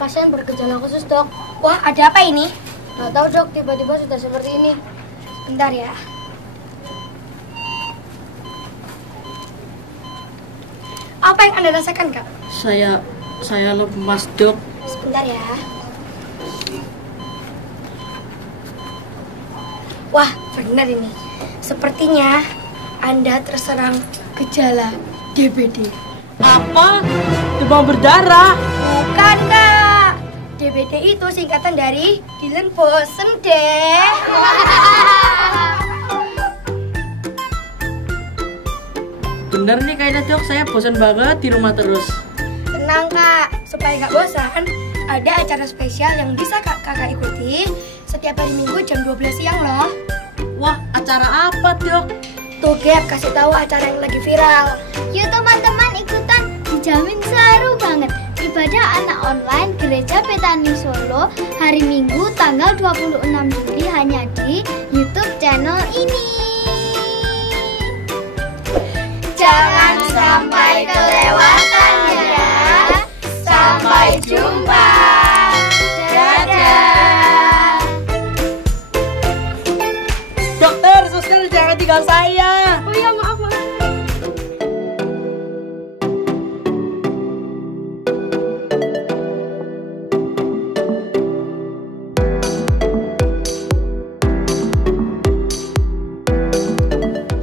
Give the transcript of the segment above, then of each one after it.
Pasien bergejala khusus, Dok. Wah, ada apa ini? Nggak tahu, Dok, tiba-tiba sudah seperti ini. Bentar ya. Apa yang Anda rasakan, Kak? Saya lemas, Dok. Sebentar ya. Wah, benar ini. Sepertinya Anda terserang gejala DBD. Apa? Demam berdarah? Bukan, Kak. DBD itu singkatan dari Dylan bosen deh. Bener nih kayaknya, Dok. Saya bosan banget di rumah terus. Tenang, Kak. Supaya nggak bosan, ada acara spesial yang bisa kakak ikuti setiap hari Minggu jam 12 siang loh. Wah, acara apa, Dok? Tuh, Gap, kasih tahu acara yang lagi viral. Yuk teman-teman ikutan, dijamin seru banget. Ibadah anak online Gereja Betani Solo hari Minggu tanggal 26 Juli hanya di YouTube channel ini. Jangan sampai kelewatan ya. Sampai jumpa. Dadah. Dokter, suster, jangan tinggal saya. Oh ya, maaf.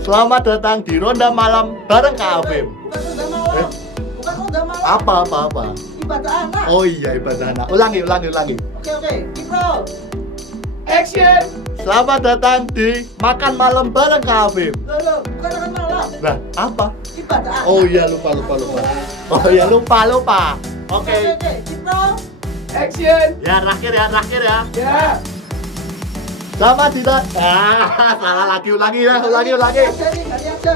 Selamat datang di Ronda Malam bareng Kak Afim. Bukan ronda malam. Apa? Ibadah anak. Oh iya, ibadah anak. Ulangi. Oke. Intro. Action. Selamat datang di Makan Malam bareng Kak Afim. Loh, bukan makan malam. Nah, apa? Ibadah anak. Oh iya, lupa. Oh iya, lupa. Oke. Intro. Action. Ya, terakhir ya. Ya. Selamat tidak. Salah lagi. Ganti aja.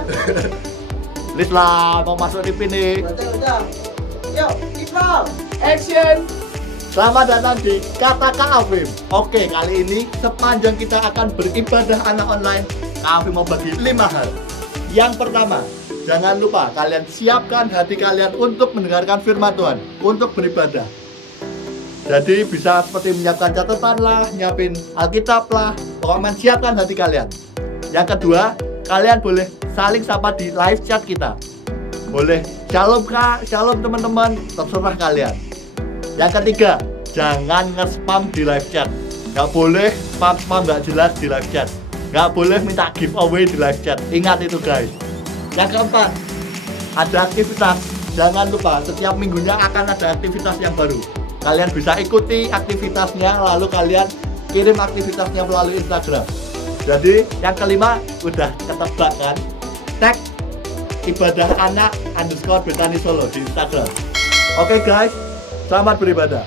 Please lah, mau masuk TV nih. Udah. Yuk, intro. Action. Selamat datang di Kata Kak Afim. Oke, kali ini sepanjang kita akan beribadah anak online, Kak Afim mau bagi 5 hal. Yang pertama, jangan lupa kalian siapkan hati kalian untuk mendengarkan firman Tuhan, untuk beribadah. Jadi bisa seperti menyiapkan catatan lah, nyiapin Alkitab lah, pokoknya siapkan hati kalian. Yang kedua, kalian boleh saling sapa di live chat kita. Boleh shalom Kak, shalom teman-teman, terserah kalian. Yang ketiga, jangan nge-spam di live chat. Gak boleh spam gak jelas di live chat. Gak boleh minta giveaway di live chat. Ingat itu guys. Yang keempat, ada aktivitas. Jangan lupa setiap minggunya akan ada aktivitas yang baru. Kalian bisa ikuti aktivitasnya, lalu kalian kirim aktivitasnya melalui Instagram. Jadi yang kelima udah ketebak kan? Tag ibadah anak _Betani Solo di Instagram. Oke guys, selamat beribadah.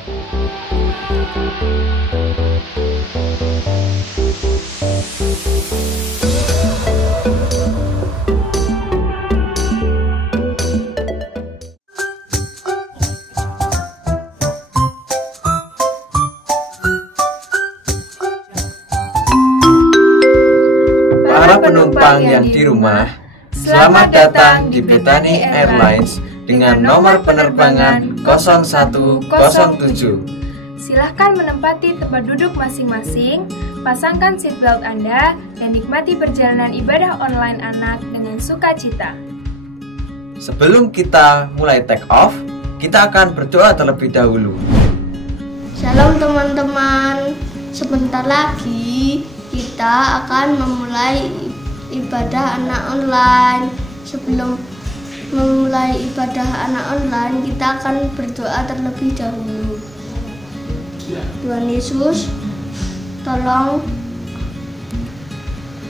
penumpang yang di rumah, selamat datang di Bethany Airlines dengan nomor penerbangan 0107. Silahkan menempati tempat duduk masing-masing, pasangkan seatbelt Anda, dan nikmati perjalanan ibadah online anak dengan sukacita. Sebelum kita mulai take off, kita akan berdoa terlebih dahulu. Shalom teman-teman, sebentar lagi kita akan memulai ibadah anak online. Sebelum memulai ibadah anak online, kita akan berdoa terlebih dahulu. Tuhan Yesus, tolong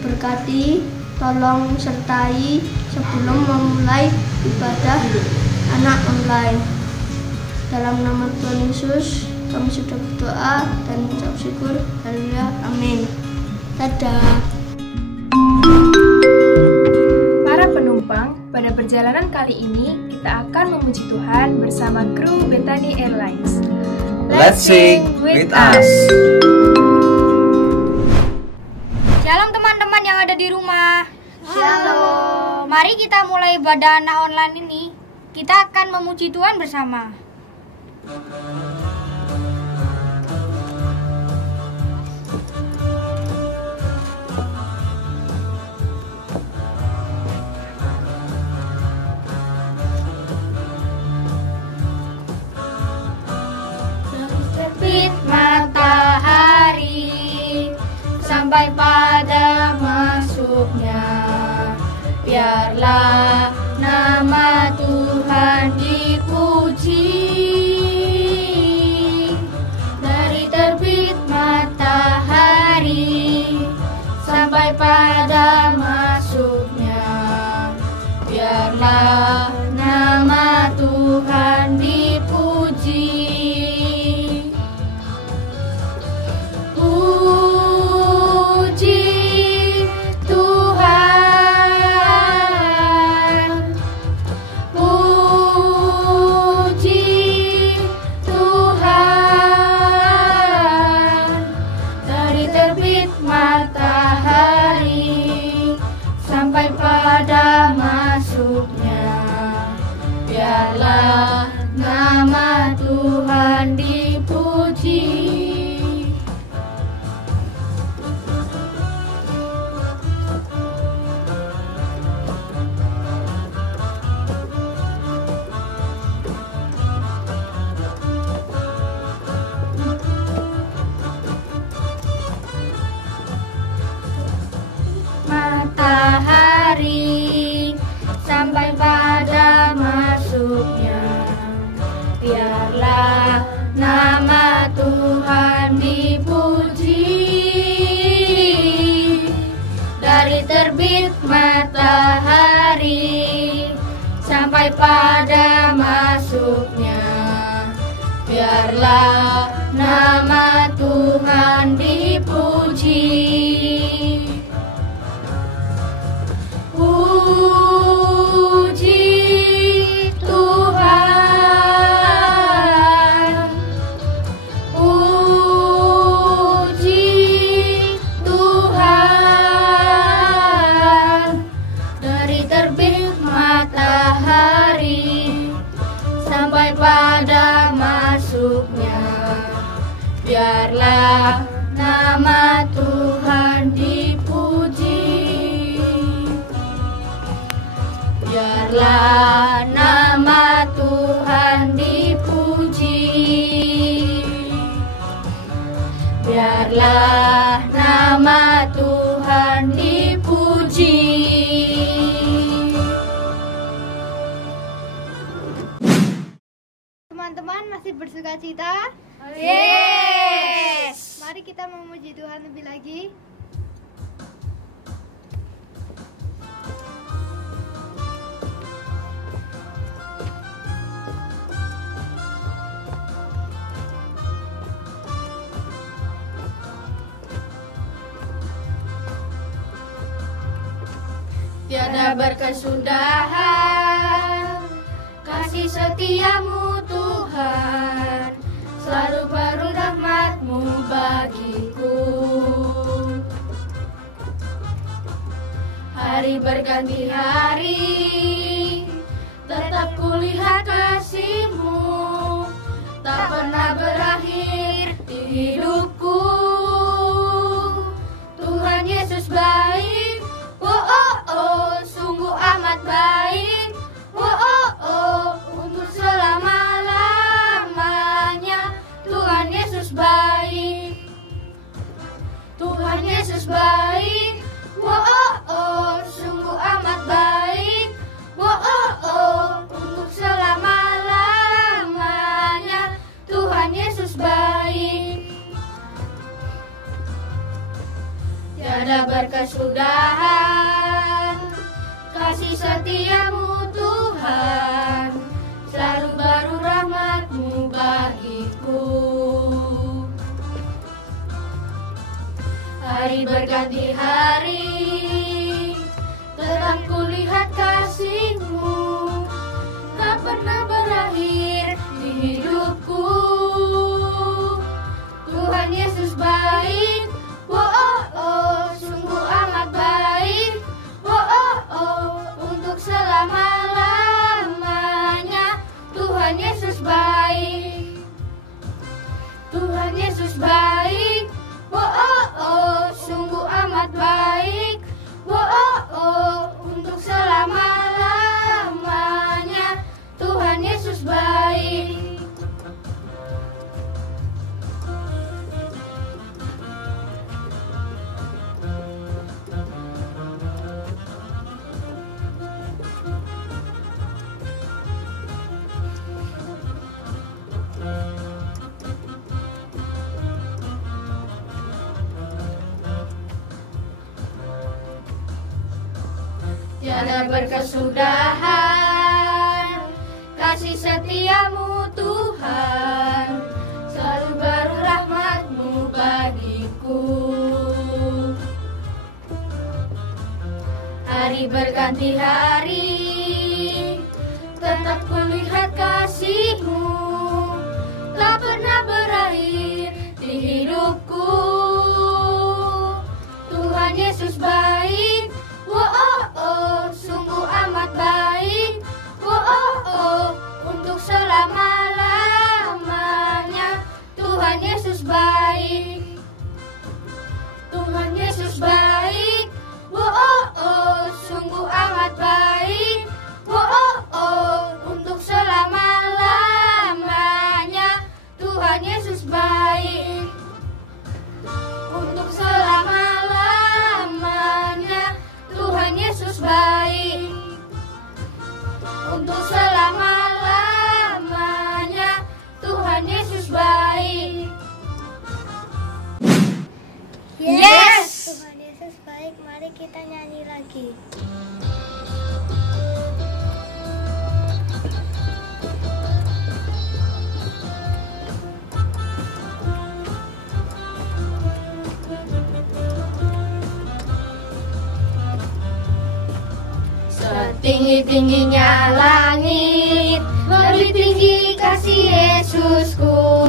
berkati, tolong sertai sebelum memulai ibadah anak online. Dalam nama Tuhan Yesus, kami sudah berdoa dan mengucap syukur. Haleluya, amin. Dadah. Para penumpang, pada perjalanan kali ini kita akan memuji Tuhan bersama kru Bethany Airlines. Let's sing with us. Shalom teman-teman yang ada di rumah. Shalom. Mari kita mulai ibadah anak online ini. Kita akan memuji Tuhan bersama. Terbit matahari sampai pada masuknya, biarlah nama Tuhan dipuji. Dari terbit matahari sampai pada masuknya, biarlah nama Tuhan dipuji. Biarlah nama Tuhan dipuji. Matahari sampai pada masuknya, biarlah nama Tuhan dipuji. Dari terbit matahari sampai pada masuknya, biarlah nama Tuhan dipuji. Pada masuknya, biarlah nama Tuhan dipuji. Biarlah nama Tuhan dipuji. Biarlah nama Tuhan dipuji. Teman-teman masih bersuka cita? Yes. Mari kita memuji Tuhan lebih lagi. Tiada berkesudahan kasih setiamu Tuhan, selalu baru rahmat-Mu bagiku. Hari berganti hari, tetap kulihat kasih-Mu, tak pernah berakhir di hidupku. Tuhan Yesus baik, oh oh oh, sungguh amat baik, oh oh oh, untuk selama-lamanya. Tuhan Yesus baik, Tuhan Yesus baik, oh oh oh, sungguh amat baik, oh oh oh, untuk selama-lamanya. Tuhan Yesus baik. Tiada berkesudahan kasih setia-Mu Tuhan, selalu baru rahmat-Mu bagiku. Hari berganti hari, tetap kulihat kasih-Mu, tak pernah berakhir di hidupku. Tuhan Yesus baik, oh oh oh, sungguh amat baik, oh oh oh, untuk selama-lamanya. Tuhan Yesus baik, Tuhan Yesus baik, oh oh oh, sungguh amat baik, oh oh oh, untuk selama-lamanya. Tuhan Yesus baik. Tiada berkesudahan kasih setia-Mu Tuhan, selalu baru rahmat-Mu bagiku. Hari berganti hari, tetap kulihat kasih-Mu, tak pernah berakhir di hidupku. Tuhan Yesus baik, oh oh oh, sungguh amat baik, oh oh oh, untuk selama-lamanya. Tuhan Yesus baik, Tuhan Yesus baik, oh oh oh, sungguh amat baik, oh oh oh, untuk selama-lamanya. Tuhan Yesus baik, untuk selama-lamanya. Tuhan Yesus baik, untuk selama-lamanya. Tuhan Yesus baik. Yes! Tuhan Yesus baik, mari kita nyanyi lagi. Setinggi-tingginya langit, lebih tinggi kasih Yesusku.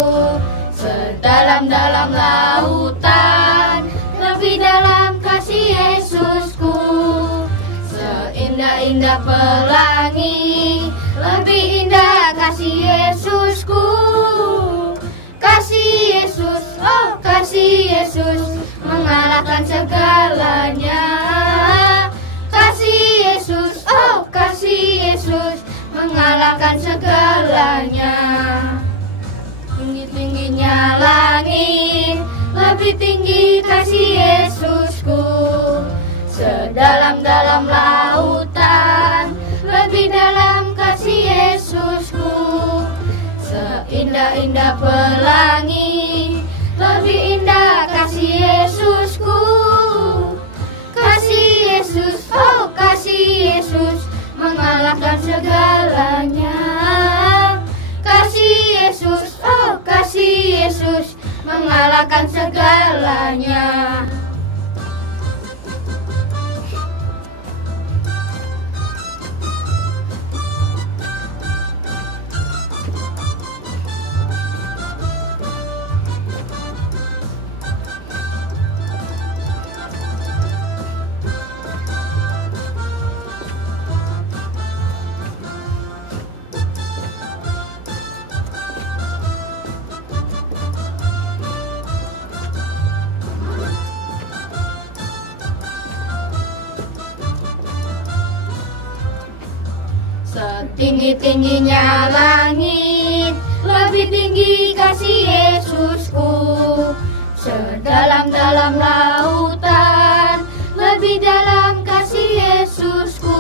Sedalam-dalam lautan, lebih dalam kasih Yesusku. Seindah-indah pelangi, lebih indah kasih Yesusku. Kasih Yesus, oh kasih Yesus, mengalahkan segalanya. Kasih Yesus, oh kasih Yesus, mengalahkan segalanya. Tinggi-tingginya langit, lebih tinggi kasih Yesusku. Sedalam-dalam lautan, lebih dalam kasih Yesusku. Seindah-indah pelangi, lebih indah kasih Yesusku. Kasih Yesus, oh kasih Yesus, mengalahkan segalanya. Kasih Yesus, oh kasih Yesus, mengalahkan segalanya. Setinggi-tingginya langit, lebih tinggi kasih Yesusku. Sedalam-dalam lautan, lebih dalam kasih Yesusku.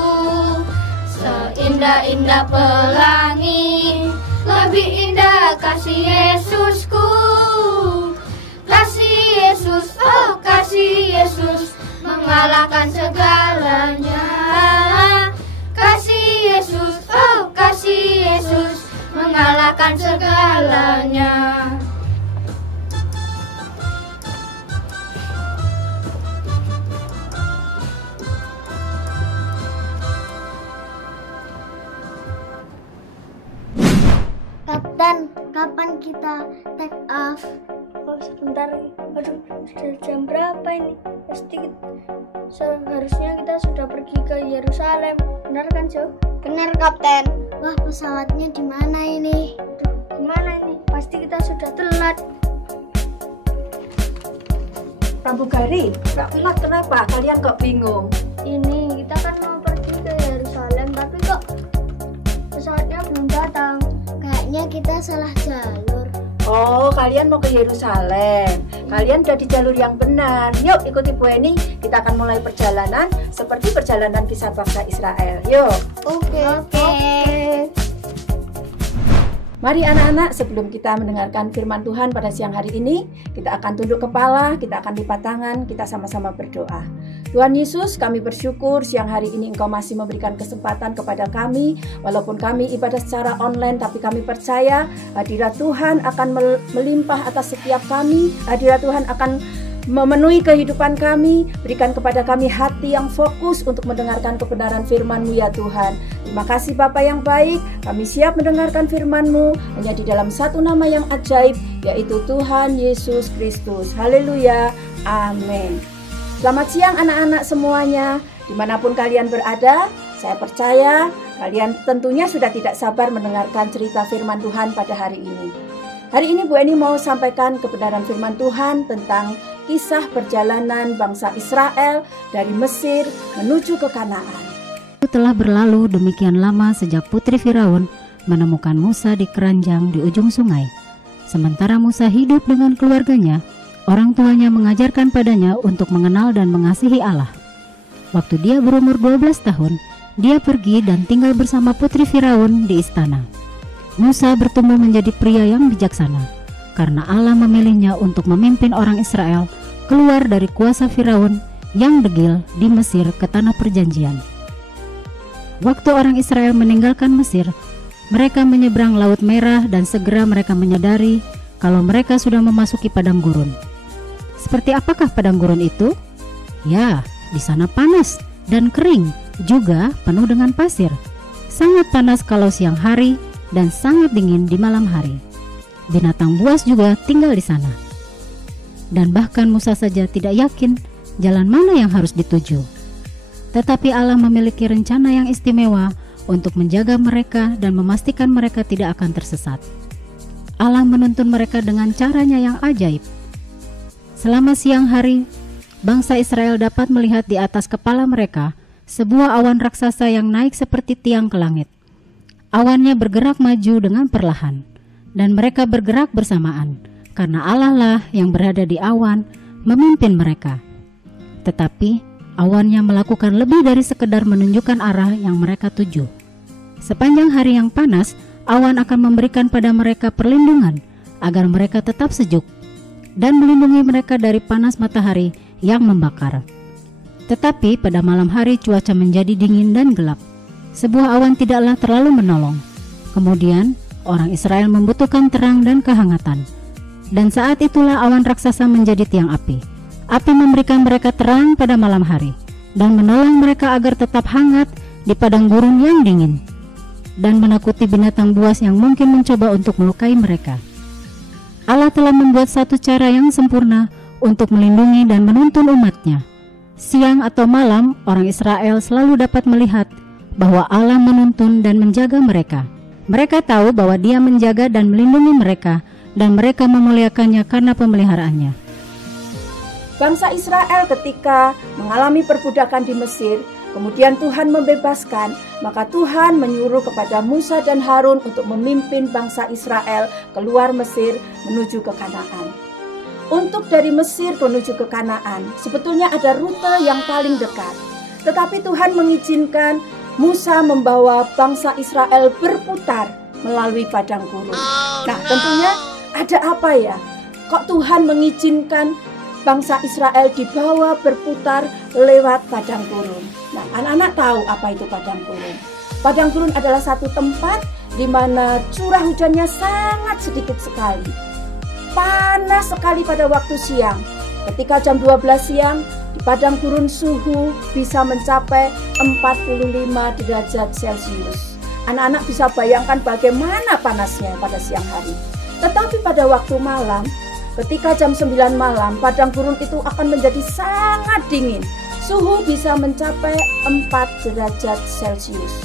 Seindah-indah pelangi, lebih indah kasih Yesusku. Kasih Yesus, oh kasih Yesus, mengalahkan segalanya. Kasih Yesus, oh kasih Yesus, mengalahkan segalanya. Kapten, kapan kita take off? Oh sebentar, aduh sudah jam berapa ini? Pasti seharusnya kita sudah pergi ke Yerusalem. Benar kan Jo? Benar Kapten. Wah, pesawatnya di mana ini? Gimana ini? Pasti kita sudah telat. Pramugari, nggak telat kenapa? Kalian kok bingung? Ini kita kan mau pergi ke Yerusalem, tapi kok pesawatnya belum datang. Kayaknya kita salah jalur. Oh, kalian mau ke Yerusalem. Kalian udah di jalur yang benar. Yuk ikuti Bu Eni, kita akan mulai perjalanan seperti perjalanan kisah bangsa Israel. Yuk. Oke. Mari anak-anak, sebelum kita mendengarkan firman Tuhan pada siang hari ini, kita akan tunduk kepala, kita akan lipat tangan, kita sama-sama berdoa. Tuhan Yesus, kami bersyukur siang hari ini Engkau masih memberikan kesempatan kepada kami. Walaupun kami ibadah secara online, tapi kami percaya hadirat Tuhan akan melimpah atas setiap kami. Hadirat Tuhan akan memenuhi kehidupan kami. Berikan kepada kami hati yang fokus untuk mendengarkan kebenaran firman-Mu ya Tuhan. Terima kasih Bapa yang baik, kami siap mendengarkan firman-Mu hanya di dalam satu nama yang ajaib, yaitu Tuhan Yesus Kristus. Haleluya, amin. Selamat siang anak-anak semuanya, dimanapun kalian berada. Saya percaya kalian tentunya sudah tidak sabar mendengarkan cerita firman Tuhan pada hari ini. Hari ini Bu Eni mau sampaikan kebenaran firman Tuhan tentang kisah perjalanan bangsa Israel dari Mesir menuju ke Kanaan. Telah berlalu demikian lama sejak putri Firaun menemukan Musa di keranjang di ujung sungai. Sementara Musa hidup dengan keluarganya, orang tuanya mengajarkan padanya untuk mengenal dan mengasihi Allah. Waktu dia berumur 12 tahun, dia pergi dan tinggal bersama putri Firaun di istana. Musa bertumbuh menjadi pria yang bijaksana, karena Allah memilihnya untuk memimpin orang Israel keluar dari kuasa Firaun yang degil di Mesir ke tanah perjanjian. Waktu orang Israel meninggalkan Mesir, mereka menyeberang Laut Merah dan segera mereka menyadari kalau mereka sudah memasuki padang gurun. Seperti apakah padang gurun itu? Ya, di sana panas dan kering, juga penuh dengan pasir. Sangat panas kalau siang hari dan sangat dingin di malam hari. Binatang buas juga tinggal di sana. Dan bahkan Musa saja tidak yakin jalan mana yang harus dituju. Tetapi Allah memiliki rencana yang istimewa untuk menjaga mereka dan memastikan mereka tidak akan tersesat. Allah menuntun mereka dengan caranya yang ajaib. Selama siang hari, bangsa Israel dapat melihat di atas kepala mereka sebuah awan raksasa yang naik seperti tiang ke langit. Awannya bergerak maju dengan perlahan, dan mereka bergerak bersamaan, karena Allah lah yang berada di awan memimpin mereka. Tetapi awannya melakukan lebih dari sekedar menunjukkan arah yang mereka tuju. Sepanjang hari yang panas, awan akan memberikan pada mereka perlindungan agar mereka tetap sejuk dan melindungi mereka dari panas matahari yang membakar. Tetapi pada malam hari cuaca menjadi dingin dan gelap. Sebuah awan tidaklah terlalu menolong. Kemudian orang Israel membutuhkan terang dan kehangatan. Dan saat itulah awan raksasa menjadi tiang api. Api memberikan mereka terang pada malam hari dan menolong mereka agar tetap hangat di padang gurun yang dingin, dan menakuti binatang buas yang mungkin mencoba untuk melukai mereka. Allah telah membuat satu cara yang sempurna untuk melindungi dan menuntun umatnya. Siang atau malam, orang Israel selalu dapat melihat bahwa Allah menuntun dan menjaga mereka. Mereka tahu bahwa Dia menjaga dan melindungi mereka, dan mereka memuliakannya karena pemeliharaannya. Bangsa Israel ketika mengalami perbudakan di Mesir Kemudian Tuhan membebaskan, maka Tuhan menyuruh kepada Musa dan Harun untuk memimpin bangsa Israel keluar Mesir menuju ke Kanaan. Untuk dari Mesir menuju ke Kanaan, sebetulnya ada rute yang paling dekat. Tetapi Tuhan mengizinkan Musa membawa bangsa Israel berputar melalui padang gurun. Nah, tentunya ada apa ya? Kok Tuhan mengizinkan bangsa Israel dibawa berputar lewat padang gurun? Nah, anak-anak tahu apa itu padang gurun. Padang gurun adalah satu tempat di mana curah hujannya sangat sedikit sekali. Panas sekali pada waktu siang. Ketika jam 12 siang, di padang gurun suhu bisa mencapai 45 derajat Celcius. Anak-anak bisa bayangkan bagaimana panasnya pada siang hari. Tetapi pada waktu malam, ketika jam 9 malam, padang gurun itu akan menjadi sangat dingin. Suhu bisa mencapai 4 derajat Celcius.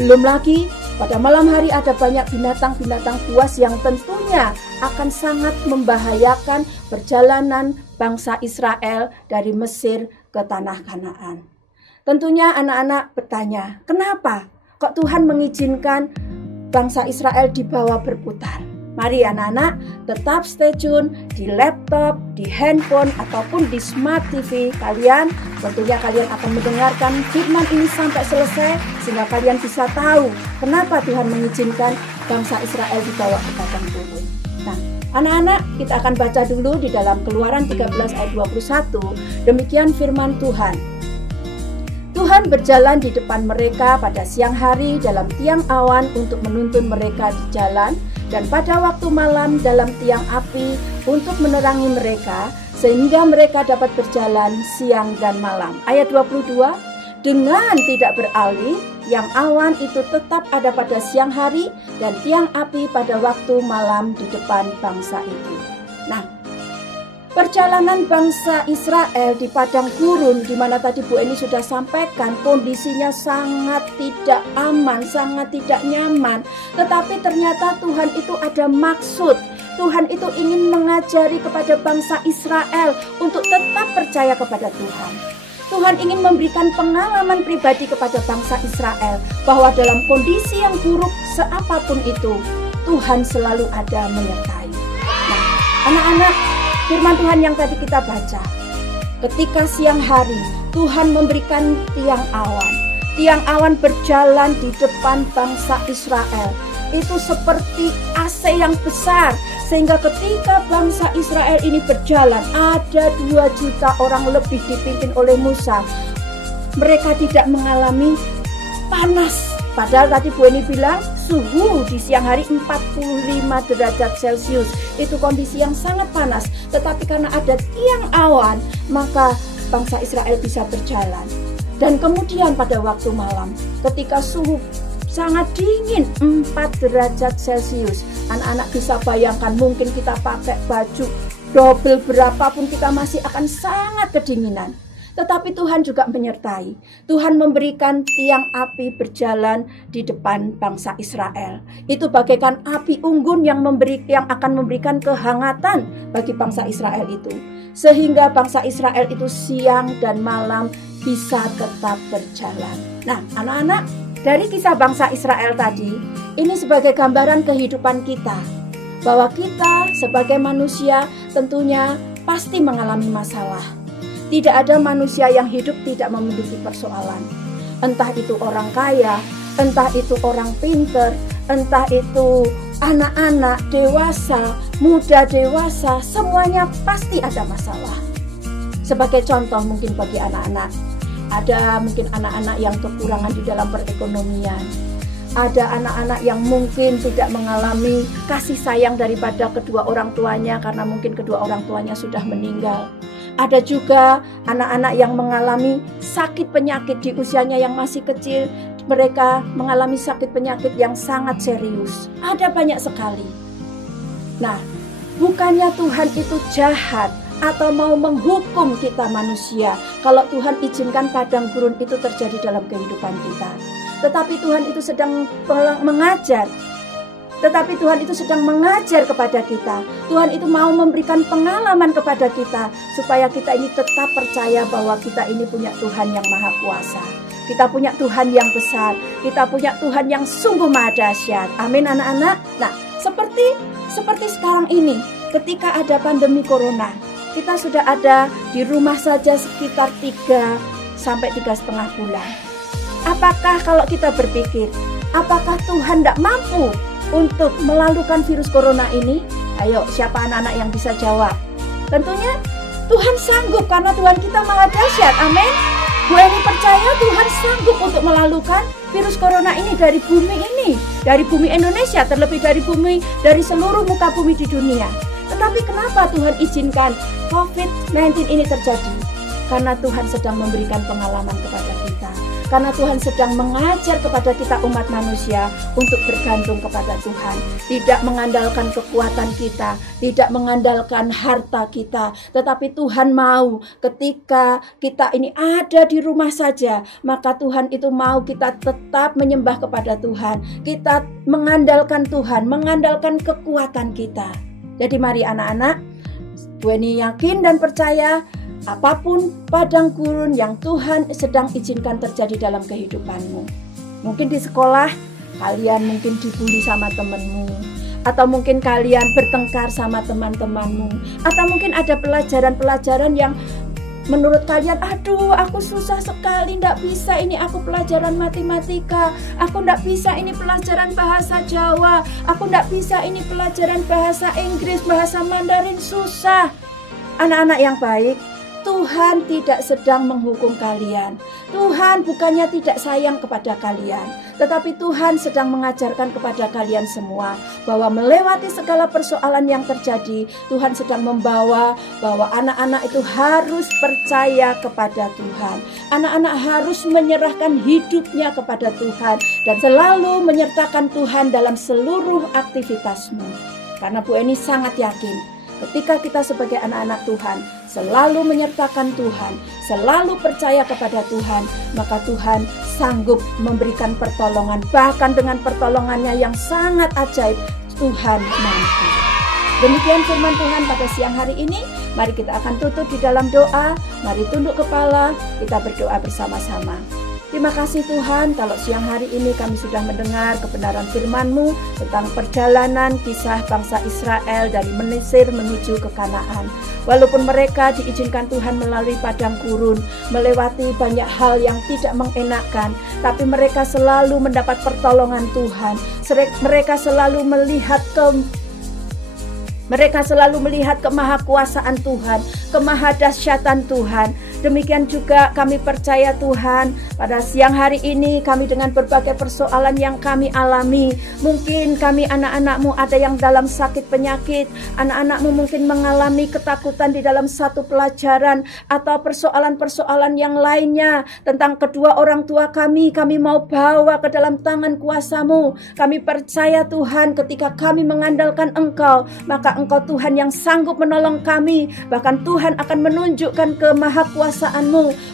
Belum lagi, pada malam hari ada banyak binatang-binatang buas yang tentunya akan sangat membahayakan perjalanan bangsa Israel dari Mesir ke tanah Kanaan. Tentunya anak-anak bertanya, kenapa kok Tuhan mengizinkan bangsa Israel dibawa berputar? Mari anak-anak tetap stay tune di laptop, di handphone, ataupun di smart TV kalian. Tentunya kalian akan mendengarkan firman ini sampai selesai sehingga kalian bisa tahu kenapa Tuhan mengizinkan bangsa Israel dibawa ke padang gurun. Nah, anak-anak kita akan baca dulu di dalam Keluaran 13 ayat 21. Demikian firman Tuhan. Tuhan berjalan di depan mereka pada siang hari dalam tiang awan untuk menuntun mereka di jalan, dan pada waktu malam dalam tiang api untuk menerangi mereka, sehingga mereka dapat berjalan siang dan malam. Ayat 22, dengan tidak beralih, yang awan itu tetap ada pada siang hari, dan tiang api pada waktu malam di depan bangsa itu. Nah, perjalanan bangsa Israel di padang gurun, di mana tadi Bu Eni sudah sampaikan, kondisinya sangat tidak aman, sangat tidak nyaman. Tetapi ternyata Tuhan itu ada maksud. Tuhan itu ingin mengajari kepada bangsa Israel untuk tetap percaya kepada Tuhan. Tuhan ingin memberikan pengalaman pribadi kepada bangsa Israel bahwa dalam kondisi yang buruk seapapun itu, Tuhan selalu ada menyertai. Nah, anak-anak, firman Tuhan yang tadi kita baca, ketika siang hari Tuhan memberikan tiang awan. Tiang awan berjalan di depan bangsa Israel. Itu seperti AC yang besar, sehingga ketika bangsa Israel ini berjalan, ada 2 juta orang lebih dipimpin oleh Musa. Mereka tidak mengalami panas. Padahal tadi Bu Eni bilang suhu di siang hari 45 derajat Celcius. Itu kondisi yang sangat panas. Tetapi karena ada tiang awan, maka bangsa Israel bisa berjalan. Dan kemudian pada waktu malam, ketika suhu sangat dingin 4 derajat Celcius, anak-anak bisa bayangkan mungkin kita pakai baju double berapapun kita masih akan sangat kedinginan. Tetapi Tuhan juga menyertai. Tuhan memberikan tiang api berjalan di depan bangsa Israel. Itu bagaikan api unggun yang akan memberikan kehangatan bagi bangsa Israel itu. Sehingga bangsa Israel itu siang dan malam bisa tetap berjalan. Nah, anak-anak, dari kisah bangsa Israel tadi, ini sebagai gambaran kehidupan kita. Bahwa kita sebagai manusia tentunya pasti mengalami masalah. Tidak ada manusia yang hidup tidak memiliki persoalan. Entah itu orang kaya, entah itu orang pinter, entah itu anak-anak, dewasa, muda dewasa, semuanya pasti ada masalah. Sebagai contoh mungkin bagi anak-anak, ada mungkin anak-anak yang kekurangan di dalam perekonomian. Ada anak-anak yang mungkin tidak mengalami kasih sayang daripada kedua orang tuanya karena mungkin kedua orang tuanya sudah meninggal. Ada juga anak-anak yang mengalami sakit penyakit di usianya yang masih kecil. Mereka mengalami sakit penyakit yang sangat serius. Ada banyak sekali. Nah, bukannya Tuhan itu jahat atau mau menghukum kita manusia kalau Tuhan izinkan padang gurun itu terjadi dalam kehidupan kita. Tetapi Tuhan itu sedang mengajar. Tetapi Tuhan itu sedang mengajar kepada kita. Tuhan itu mau memberikan pengalaman kepada kita supaya kita ini tetap percaya bahwa kita ini punya Tuhan yang Maha Kuasa. Kita punya Tuhan yang besar. Kita punya Tuhan yang sungguh maha dahsyat. Amin anak-anak. Nah, seperti sekarang ini, ketika ada pandemi corona, kita sudah ada di rumah saja sekitar 3 sampai 3,5 bulan. Apakah kalau kita berpikir, apakah Tuhan tidak mampu untuk melalukan virus corona ini? Ayo, siapa anak-anak yang bisa jawab? Tentunya Tuhan sanggup karena Tuhan kita maha dahsyat. Amin. Bu Eni percaya Tuhan sanggup untuk melalukan virus corona ini dari bumi ini, dari bumi Indonesia, terlebih dari seluruh muka bumi di dunia. Tetapi kenapa Tuhan izinkan COVID-19 ini terjadi? Karena Tuhan sedang memberikan pengalaman kepada kita. Karena Tuhan sedang mengajar kepada kita umat manusia untuk bergantung kepada Tuhan. Tidak mengandalkan kekuatan kita, tidak mengandalkan harta kita. Tetapi Tuhan mau ketika kita ini ada di rumah saja, maka Tuhan itu mau kita tetap menyembah kepada Tuhan. Kita mengandalkan Tuhan, mengandalkan kekuatan kita. Jadi mari anak-anak, Bu Eni yakin dan percaya apapun padang gurun yang Tuhan sedang izinkan terjadi dalam kehidupanmu. Mungkin di sekolah, kalian mungkin dibully sama temanmu. Atau mungkin kalian bertengkar sama teman-temanmu. Atau mungkin ada pelajaran-pelajaran yang menurut kalian, aduh aku susah sekali, nggak bisa ini aku pelajaran matematika. Aku nggak bisa ini pelajaran bahasa Jawa. Aku nggak bisa ini pelajaran bahasa Inggris, bahasa Mandarin, susah. Anak-anak yang baik, Tuhan tidak sedang menghukum kalian. Tuhan bukannya tidak sayang kepada kalian, tetapi Tuhan sedang mengajarkan kepada kalian semua bahwa melewati segala persoalan yang terjadi, Tuhan sedang membawa bahwa anak-anak itu harus percaya kepada Tuhan. Anak-anak harus menyerahkan hidupnya kepada Tuhan dan selalu menyertakan Tuhan dalam seluruh aktivitasmu. Karena Bu Eni sangat yakin ketika kita sebagai anak-anak Tuhan selalu menyertakan Tuhan, selalu percaya kepada Tuhan, maka Tuhan sanggup memberikan pertolongan. Bahkan dengan pertolongannya yang sangat ajaib, Tuhan mampu. Demikian firman Tuhan pada siang hari ini. Mari kita akan tutup di dalam doa. Mari tunduk kepala, kita berdoa bersama-sama. Terima kasih Tuhan, kalau siang hari ini kami sudah mendengar kebenaran firman-Mu tentang perjalanan kisah bangsa Israel dari Mesir menuju ke Kanaan. Walaupun mereka diizinkan Tuhan melalui padang gurun, melewati banyak hal yang tidak mengenakkan, tapi mereka selalu mendapat pertolongan Tuhan. Mereka selalu melihat kemahakuasaan Tuhan, kemahadahsyatan Tuhan. Demikian juga kami percaya Tuhan, pada siang hari ini kami dengan berbagai persoalan yang kami alami. Mungkin kami anak-anak-Mu ada yang dalam sakit penyakit, anak-anak-Mu mungkin mengalami ketakutan di dalam satu pelajaran, atau persoalan-persoalan yang lainnya tentang kedua orang tua kami mau bawa ke dalam tangan kuasa-Mu. Kami percaya Tuhan, ketika kami mengandalkan Engkau, maka Engkau Tuhan yang sanggup menolong kami. Bahkan Tuhan akan menunjukkan kemahakuasaan-Mu.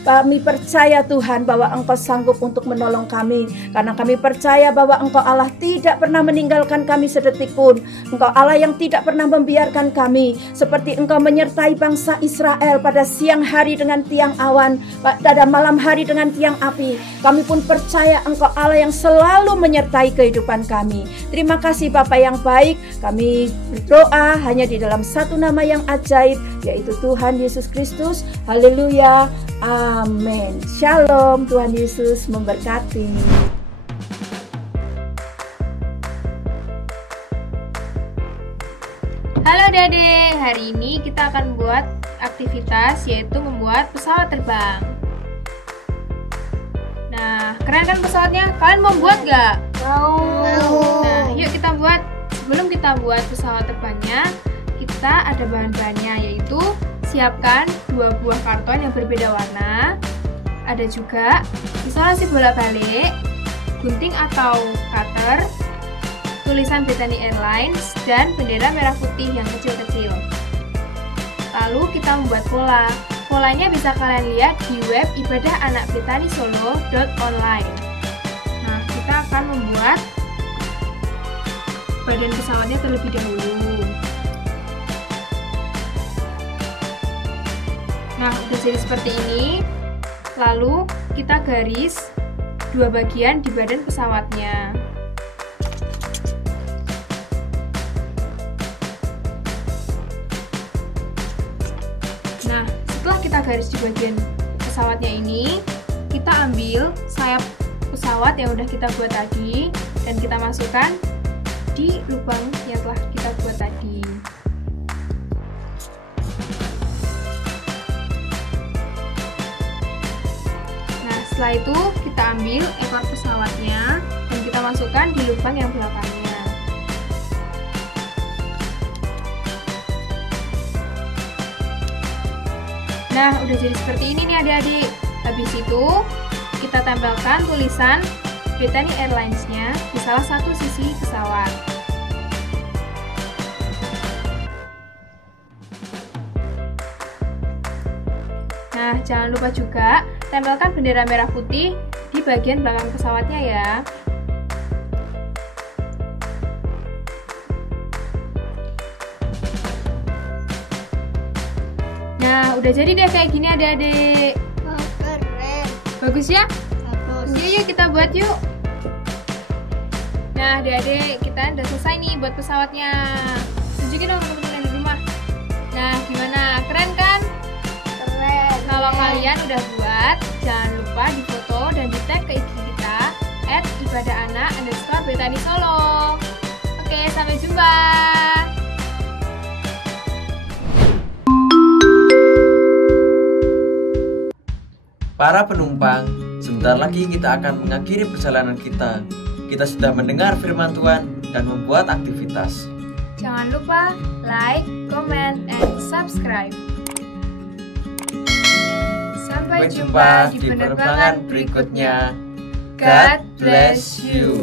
Kami percaya Tuhan bahwa Engkau sanggup untuk menolong kami. Karena kami percaya bahwa Engkau Allah tidak pernah meninggalkan kami sedetik pun. Engkau Allah yang tidak pernah membiarkan kami. Seperti Engkau menyertai bangsa Israel pada siang hari dengan tiang awan, pada malam hari dengan tiang api. Kami pun percaya Engkau Allah yang selalu menyertai kehidupan kami. Terima kasih Bapa yang baik. Kami berdoa hanya di dalam satu nama yang ajaib, yaitu Tuhan Yesus Kristus. Haleluya. Amin. Shalom. Tuhan Yesus memberkati. Halo Dade, hari ini kita akan buat aktivitas yaitu membuat pesawat terbang. Nah, keren kan pesawatnya? Kalian mau buat gak? Mau. Nah, yuk kita buat. Sebelum kita buat pesawat terbangnya, kita ada bahan-bahannya, yaitu siapkan 2 buah karton yang berbeda warna. Ada juga isolasi bolak-balik, gunting atau cutter, tulisan Bethany Airlines, dan bendera merah putih yang kecil-kecil. Lalu kita membuat pola. Polanya bisa kalian lihat di web ibadahanakbethanisolo.online. Nah, kita akan membuat badan pesawatnya terlebih dahulu. Nah, udah jadi seperti ini. Lalu kita garis dua bagian di badan pesawatnya. Nah, setelah kita garis di bagian pesawatnya ini, kita ambil sayap pesawat yang udah kita buat tadi dan kita masukkan di lubang yang telah kita buat tadi. Nah, setelah itu kita ambil ekor pesawatnya dan kita masukkan di lubang yang belakangnya. Nah, udah jadi seperti ini nih adik-adik. Habis itu, kita tempelkan tulisan Bethany Airlines-nya di salah satu sisi pesawat. Nah, jangan lupa juga tempelkan bendera merah putih di bagian belakang pesawatnya ya. Nah, udah jadi deh kayak gini adik-adik. Keren. Bagus ya? Bagus. Yuk kita buat yuk. Nah adik-adik, kita udah selesai nih buat pesawatnya. Tunjukin dong teman-teman di rumah. Nah gimana? Keren kan? Keren. Kalau kalian udah buat, jangan lupa difoto dan di tag ke IG kita @ibadahana_Bethany Solo. Oke, sampai jumpa. Para penumpang, sebentar lagi kita akan mengakhiri perjalanan kita. Kita sudah mendengar firman Tuhan dan membuat aktivitas. Jangan lupa like, comment, and subscribe. Sampai jumpa di penerbangan berikutnya. God bless you.